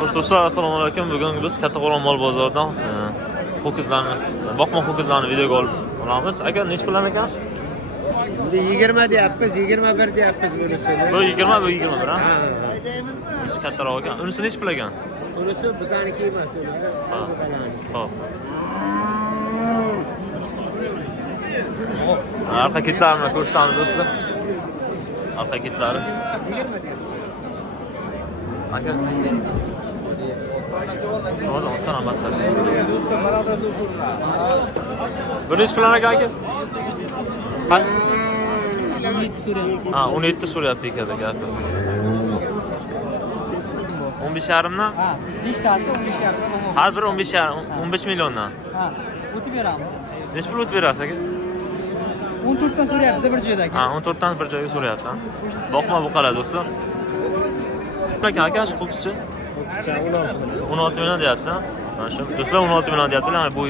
Do'stlar, assalomu alaykum. Bugun biz Kattaqo'rg'on mol bozoridan ho'kizlarni, boqma ho'kizlarni videoga olamiz. Aka, nech puldan ekan? 20 deyapmiz, 21 deyapmiz bunisi. Bu 20, bu 21 ha. Ish kattaroq ekan. Unisi nech pul ekan? Bunisi bizaniki emas, Ha. Xo'p. Arqa kitlarni ko'rsamiz do'stlar. Arqa kitlari. 20 deyapmiz. Aka. Hozir otdan amatlar. Bu nech puldan ekan aka? Qani? 17 so'rayapti ekanda gapi. 15,5 dan? Ha, 5 tasi 15,5. Har biri 15 milliondan. Ha, o'tib beramiz. Nech pul o'tib berasiz aka? 14 dan so'rayapti bir joyda aka. Ha, 14 dan bir joyga so'rayapti. Boqma bu qal'a do'stlar. Aka, shu qo'qischi 16 million deyapsiz. Mana shu do'stlar 16 million deyaptilar. Mana bu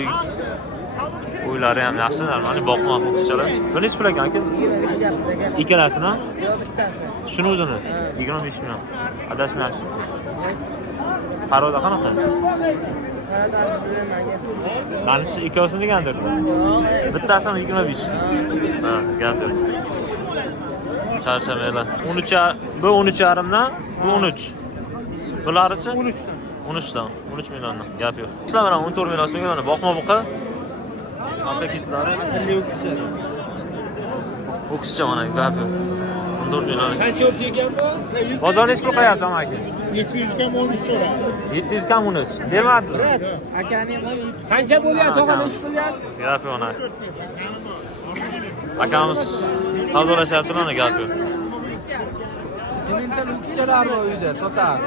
uylari ham yaxshi, normalniy boqma qo'qischalar. Bu nech pul ekan aka? 25 deyapmiz aka. Ikkalasini? Yo'q, bittasi. Shuni o'zini 25 million. Adashmayapsiz. Qaroda qanaqa? Qaradorni bilmayman. Manimcha ikkovsini degandir. Yo'q. Bittasini 25. Ha, gap yo'q. Charchamanglar. 13, bu 13,5 dan, bu 13. Bularichi? 13 dan. 13 milliondan. Gap yo'q. Sizlar mana 14 million so'mga mana boqma buqa. Aka kitlari. O'qishcha mana gap yo'q. 14 million. Qancha o'tdi ekan bu? Bozor nech pul qo'yapti aka? 700 ga 13 so'ra. 700 ga 13. Bermadingizmi? Akaning Qancha bo'lyapti og'a, nech bo'lyapti? Gap yo'q ana. Akamiz savdolashyaptilar, ana gap yo'q. semental ukchalar bor uyda sotadi.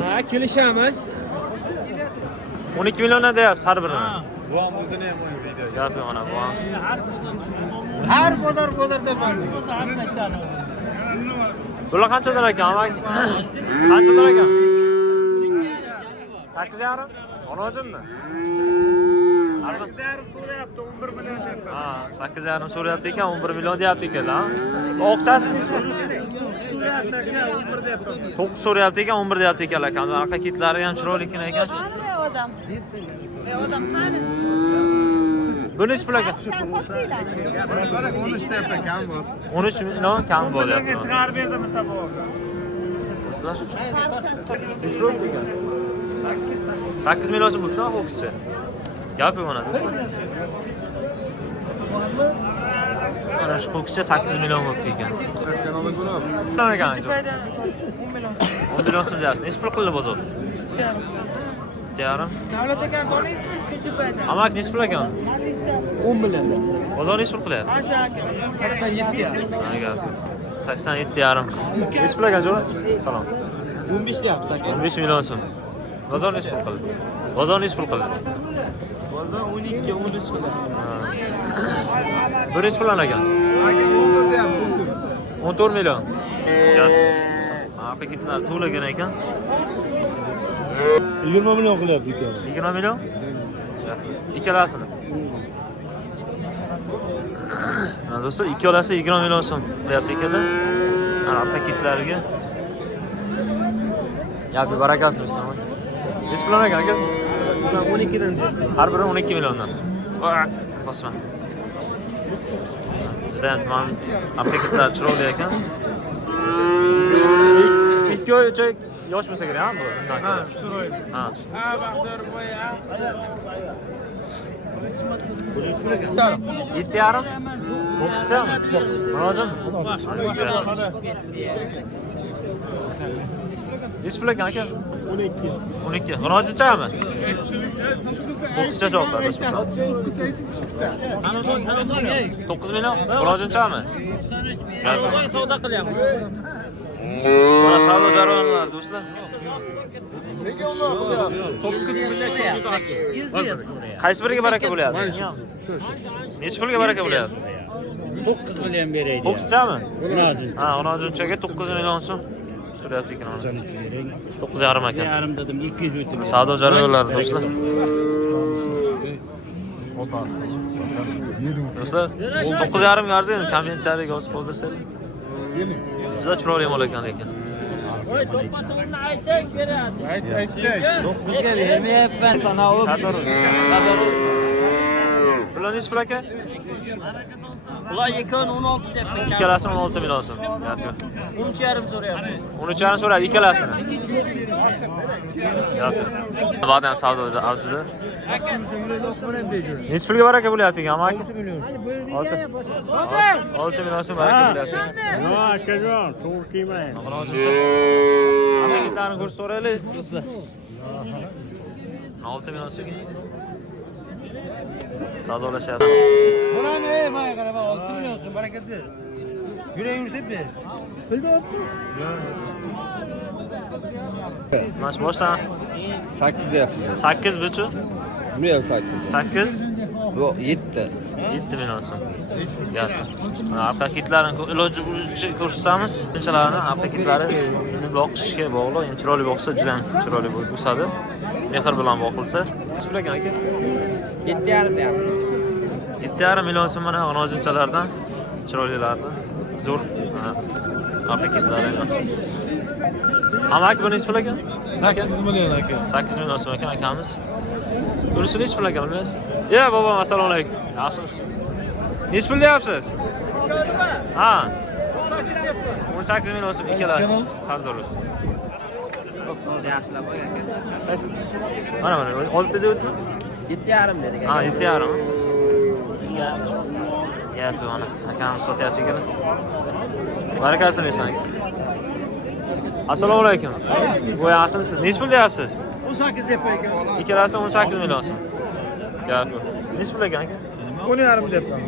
Ha, kelishamiz. 12 milliondan deyapsiz har birini. Bu ham o'zini ham video. Gap yo'q ana, bu ham. Har bozorda bor. Bular qanchadan ekan, amaki? Qanchadan ekan? 8,5? Olojinmi? Arzon. 8,5 so'rayapti, 11 million deyapti. Ha, 8,5 so'rayapti ekan, 11 million deyapti ekan-a. Oqchasi nechmi? 9 so'rayapti ekan, 11 deyapti ekan. Arqa kitlari ham chiroyli ekan. Odam. Odam qani? Bu nech pul ekan? 13 deyapti kam bor. 13 million kam bo'lyapti. Chiqarib berdim bitta bor. Sizlar? Nech pul ekan? 8 million so'm bo'libdi, o'qishchi. Gap yo'q mana do'stlar. Mana shu qo'qishcha 8 million bo'libdi ekan. Qanaqa ekan? 10 million so'm deyapsiz. Nech pul qildi bozor? Yarim. Davlat aka qo'yingizmi? Ikkinchi payda. Amak nech pul ekan? 10 million. Bozor nech pul qilyapti? Asha aka. 87. Mana gap. 87 yarim. Nech pul ekan jo'ra? Salom. 15 deyapsiz aka. 15 million so'm. Bozor nech pul qildi? Bozor nech pul qildi? Bozor 12, 13 qiladi. Bu nech puldan ekan? Aka 14 deyapti. 14 million. Gap. Arqa kitlar to'lagan ekan. 20 million qilyapti ekan. 20 million? Ikkalasini. Mana do'stlar, ikkalasi 20 million so'm deyapti ekanlar. Mana arqa kitlariga. Yapi barakasi bo'lsin. Nech puldan ekan aka? 12 dan deyapti. Har biri 12 milliondan. Bosma. Sizdan ham arqa kitlar chiroyli ekan. 2-3 yosh bo'lsa kerak, ha bu? Ha, chiroyli. Ha. Ha, baxtlar bo'ya. 7,5? O'qisa? Rozimi? Nech pul ekan aka? 12. 12. Rojichami? O'qischa javob berdi. 9 million? Rojichami? Qo'y savdo qilyapmiz. Mana savdo jarayonlari do'stlar. Qaysi biriga baraka bo'lyapti? Necha pulga baraka bo'lyapti? 9 million beraylik. O'qishchami? Unojin. Ha, unojinchaga 9 million so'm so'rayapti ekan. 9,5 ekan. Yarim dedim 200 o'tib. Savdo jarayonlari do'stlar. Do'stlar, 9,5 ga arziydi. Kommentariyaga yozib qoldirsangiz. Juda chiroyli mol ekan lekin. Voy to'ppa-to'pni ayting beradi. Aytdik. 9ga bermayapman sana u. Bular nechi pul aka? Ular ekon 16 deyapman. Ikkalasi 16 million so'm. Gap yo'q. 13,5 so'rayapman. 13,5 so'radi ikkalasini. Gap yo'q. Badam savdo avjida. Nechi pulga baraka bo'lyapti ekan, amaki? 6 million. 6 million so'm baraka bo'lyapti. Yo, akajon, to'g'ri kelmaydi. Hozircha amaklarni ko'rib so'raylik do'stlar. 6 million so'm. Savdolashyapti. Bularni menga qarab 6 million so'm barakatli. Yuraversa-ber. Mana boshdan 8 deyapsiz. 8 buchu? Buni ham 8. 8 Yo'q, 7. 7 million so'm. Yaxshi. Arqa kitlarini iloji bo'yicha ko'rsatamiz. Shunchalarni arqa kitlari boqishga bog'liq. Endi chiroyli boqsa, juda ham chiroyli bo'lib o'sadi. Mehr bilan boqilsa, nima bilan aka? 7,5 deyapti. 7,5 million so'm mana g'onozinchalardan, chiroylilardan. Zo'r arqa kitlari. Amaki bu nechi pul ekan? 8 million aka. 8 million so'm ekan akamiz. Bunisi nechi pul ekan bilmaysiz? Bobom, assalomu alaykum. Yaxshimisiz? Nechi pul deyapsiz? Ha. 18 million so'm ikkalasi. Sardorus. Bo'ldi, yaxshilab qo'y aka. Qaysi? Mana 6 deyapsiz? 7,5 dedi aka. Ha, 7,5. Gap mana akamiz sotyapti ekan. Barakasi bersin aka. Assalomu alaykum. Bu yaxshimisiz? Nechi pul deyapsiz? 18 deb ekan. Ikkalasi 18 million so'm. Gap yo'q. Nechi pul ekan aka? 10,5 debman.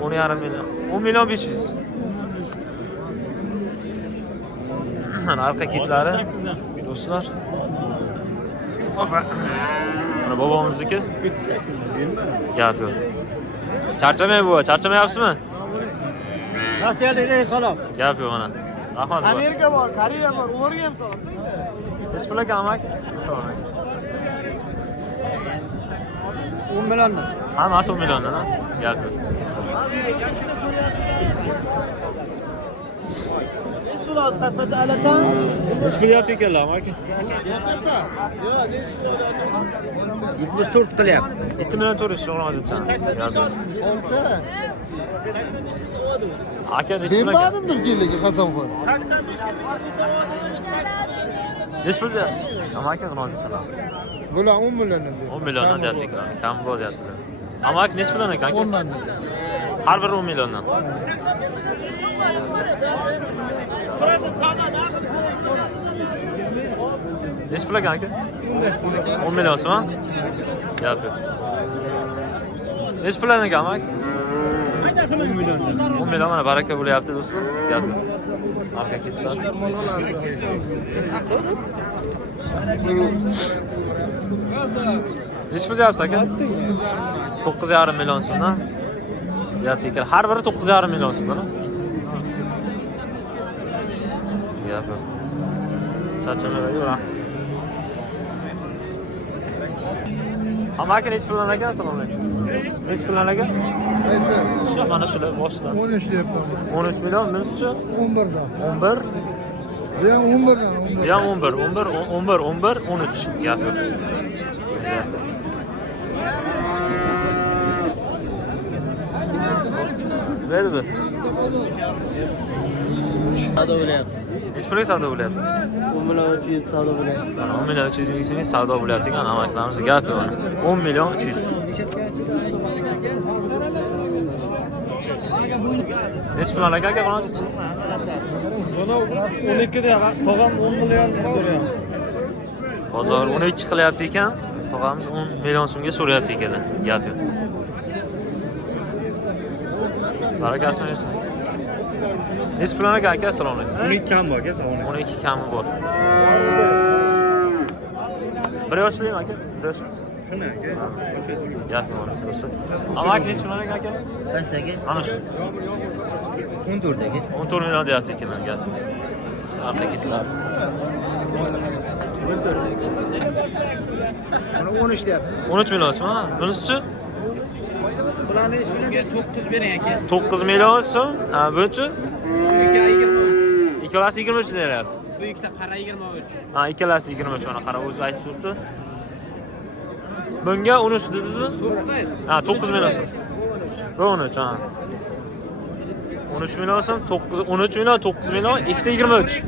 10,5 million. 10 million 500. Mana arqa kitlari do'stlar. Mana bobomizniki. Gap yo'q. Charchamang bu, charchamayapsizmi? Rossiyalik xolos. Gap yo'q mana. Rahmat. Amerika bor, Koreya bor, ularga ham salom. Nechi pul ekan amaki? Assalomu alaykum. 10 milliondan. Hammasi 10 milliondan, ha? Gap yo'q. Nechi pul deyapti ekanlar amaki? 74 qilyapti. 2 million 400 so'm hozircha. Gap yo'q. Aka nechi pul ekan? Bermadimdir keligi qasamxon. Nechi pul deyapsiz? Amaki hozirchalar. Bular 10 milliondan. 10 milliondan deyapti ekan. Kam bu deyaptilar. Amaki nechi puldan ekan? 10 dan. Har biri 10 milliondan. Nechi pul ekan aka? 10 million so'm, ha? Gap yo'q. Nechi puldan ekan amaki? 10 million. 10 million mana baraka bo'lyapti do'stlar. Gap yo'q. Arqa ketlar. Nechi pul deyapsiz aka? 9,5 million so'mdan. Deyapti ekan. Har biri 9,5 million so'mdan. Gap yo'q. Charchamay yura. Amaki nechi puldan ekan? Assalomu alaykum. Nechi puldan ekan? Qaysi? Mana shular boshdan. 13 deyapman. 13 million, bunisi 11 dan. 11. Bu ham 11 dan. Bu ham 11, 13. Gap yo'q. Neydi bu? Savdo bo'lyapti. Nechi pulga savdo bo'lyapti? 10 million 300 savdo bo'lyapti. 10 million 300 ming so'mga savdo bo'lyapti ekan amaklarimiz. Gap yo'q. 10 million 300. Nechi pul aka aka hozircha? Buni 12 da tog'am 10 million so'rayapti. Bozor 12 qilyapti ekan. Tog'amiz 10 million so'mga so'rayapti ekanlar. Gap yo'q. Barakasini bersin. Nechi pul aka aka? Assalomu alaykum. 12 kam bor aka, sog'lik. 12 kami bor. Bir yoshli aka? Bir yosh. Shuni aka. Gap yo'q do'stlar. Amaki nechi pul aka? Qaysi aka? Mana shu. 14 aka. 14 million deyapti ekanlar gap. Arqa ketlar. Buni 13 deyapti. 13 million so'm, ha? Bunisi-chi? Bularni ismiga 9 bering aka. 9 million so'm. Ha, bu-chi? Aka 23. Ikkalasi 23 deyapti. Bu ikkita qara 23. Ha, ikkalasi 23 ona qara o'zi aytib turibdi. Bunga 13 dedingizmi? 9. Ha, 9 million so'm. 13 ha. 13 million so'm, 13 million, 9 million, ikkita 23.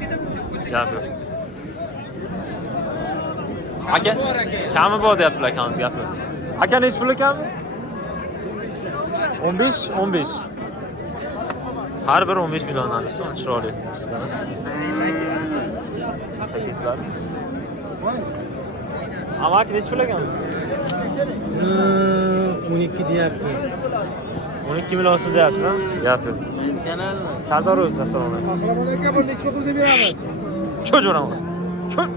Gap yo'q. Aka, kami bor deyaptilar akamiz, gap yo'q. Aka nechi pul ekanmi? 15. Har biri 15 milliondan desam, chiroyli. Paketlar. Amak nechi pul ekan? 12 deyapti. 12 million so'm deyapsiz, ha? Gap yo'q. Sardor o'zi assalomu alaykum. Qahramon aka bir necha pul deb beramiz? Cho'j o'raman. Cho'j.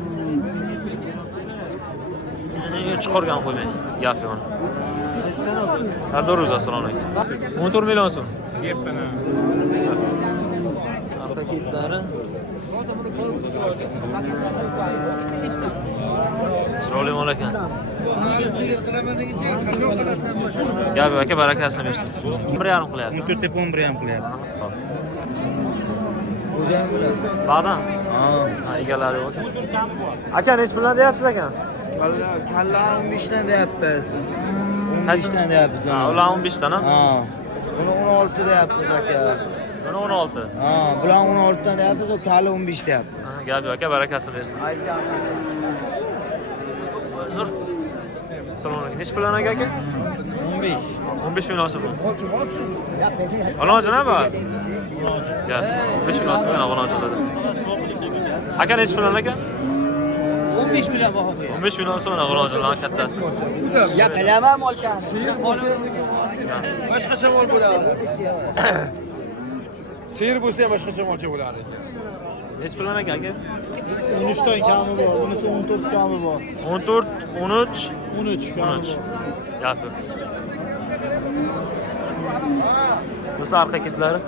Chiqargan qo'ymay. Gap yo'q. Sardor o'zi assalomu alaykum. 14 million so'm. Paketlari. Chiroyli mol ekan. Gap yo'q aka, barakasini bersin. 1.5 qilyapti. 14 deb 11 qilyapti. Ba'dan? Ha, egalari yo'q. Aka nechi puldan deyapsiz aka? Kalla 15 dan deyapmiz. 15 dan deyapmiz. Ha, ular 15 dan, ha? Ha. Buni 16 deyapmiz aka. Buni 16. Ha, bular 16 dan deyapmiz, o kalla 15 deyapmiz. Ha, gap yo'q aka, barakasini bersin. Zo'r. Assalomu alaykum. Nechi puldan aka? 15. 15 million so'm. Olojana bor? Gap. 15 million so'm olojana. Aka nechi puldan aka? 15 million baho qo'yadi. 15 million so'm olojana kattasi. Ya bilaman molkan. Boshqacha mol bo'ladi. Sir bo'lsa ham boshqacha molcha bo'ladi. Nechi puldan aka? 13 dan kami bor, bunisi 14 kami bor. 14, 13, 13. Gap yo'q. Do'stlar, arqa ketlari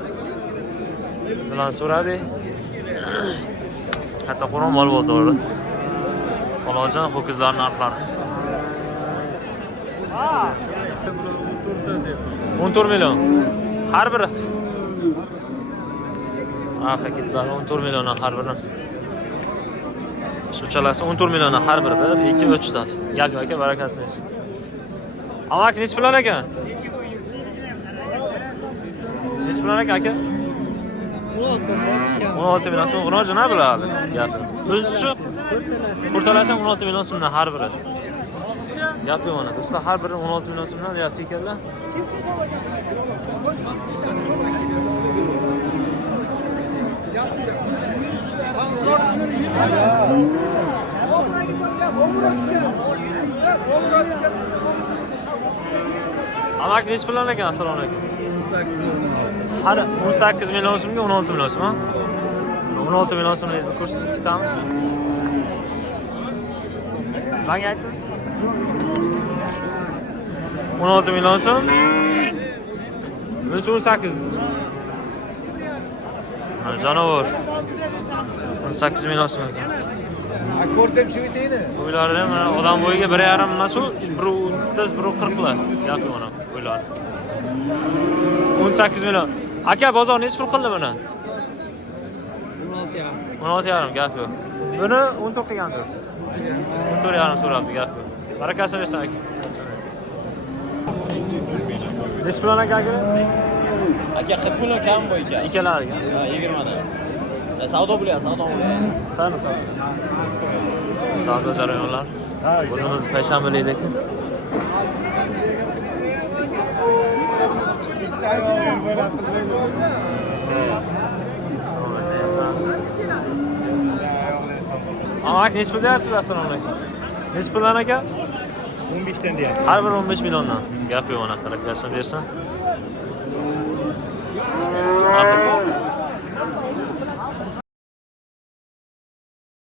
bilan so'radi. Katta Qo'ron mol bozori. Qolojon ho'kizlarning narxlari. 14 million. Har biri. Arqa ketlari 14 milliondan har biri. Uchalasi 14 milliondan har biri. 1, 2, 3 tasi. Gap yo'q aka, barakasini bersin. Amak nechi pullar ekan? Nechi pullar aka? 16 million so'm. G'urojana bo'ladi. Gap. O'zicha o'rtalasi 16 million so'mdan har biri. Gap yo'q mana. Do'stlar, har biri 16 million so'mdan deyapti ekanlar. Amak nechi pullar ekan? Assalomu alaykum. 18 million so'mga 16 million so'm, ha? 16 million so'mni ko'rsatib ketamiz. Qancha aytdingiz? 16 million so'm. Bunisi 18. Canavar. 18 million so'm ekan. Akordem shu deydi. Uylari mana odam bo'yiga 1.5 nasu, 1.30, 1.40 lar. Gap yo'q mana uylar. 18 million. Aka, bozor nechi pul qildi buni? 16.5, gap yo'q. Buni 14 degandir. 14.5 so'rabdi, gap yo'q. Barakasini bersin aka. Nechi pul aka? Aka 40 million kam bu ekan. Ikkalariga. Ha, 20 dan. Savdo bo'lyapti, savdo bo'lyapti. Qani savdo jarayonlar. O'zimiz payshanbalikdek. Amak nechi pul deyapsiz? Assalomu alaykum. Nechi puldan aka? 15 dan deyapti. Har biri 15 milliondan. Gap yo'q, ana barakasini bersin.